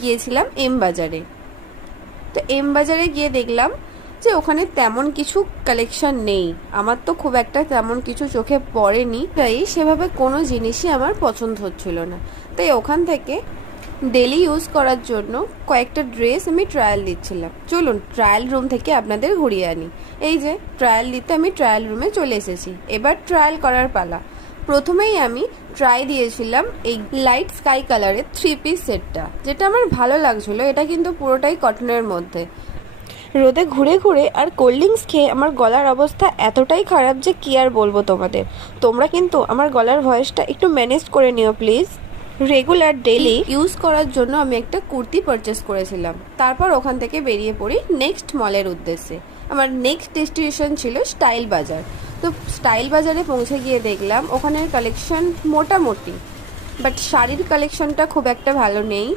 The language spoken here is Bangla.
গিয়েছিলাম এম বাজারে। তো এম বাজারে গিয়ে দেখলাম যে ওখানে তেমন কিছু কালেকশন নেই। আমার তো খুব একটা তেমন কিছু চোখে পড়েনি, তাই সেভাবে কোনো জিনিসই আমার পছন্দ হচ্ছিল না। তাই ওখান থেকে ডেলি ইউজ করার জন্য কয়েকটা ড্রেস আমি ট্রায়াল দিচ্ছিলাম। চলুন ট্রায়াল রুম থেকে আপনাদের ঘুরিয়ে আনি। এই যে ট্রায়াল দিতে আমি ট্রায়াল রুমে চলে এসেছি, এবার ট্রায়াল করার পালা। প্রথমেই আমি ট্রাই দিয়েছিলাম এই লাইট স্কাই কালারের 3 পিস সেটটা, যেটা আমার ভালো লাগছিল। এটা কিন্তু পুরোটাই কটনের মধ্যে। রোদে ঘুরে ঘুরে আর কোল্ড ড্রিঙ্কস খেয়ে আমার গলার অবস্থা এতটাই খারাপ যে কি আর বলবো তোমাদের। তোমরা কিন্তু আমার গলার ভয়েসটা একটু ম্যানেজ করে নিও প্লিজ। রেগুলার ডেলি ইউজ করার জন্য আমি একটা কুর্তি পারচেস করেছিলাম। তারপর ওখান থেকে বেরিয়ে পড়ি নেক্সট মলের উদ্দেশ্যে। আমার নেক্সট ডেস্টিনেশন ছিল স্টাইল বাজার। তো স্টাইল বাজারে পৌঁছে গিয়ে দেখলাম ওখানের কালেকশন মোটামুটি, বাট শাড়ির কালেকশনটা খুব একটা ভালো নেই।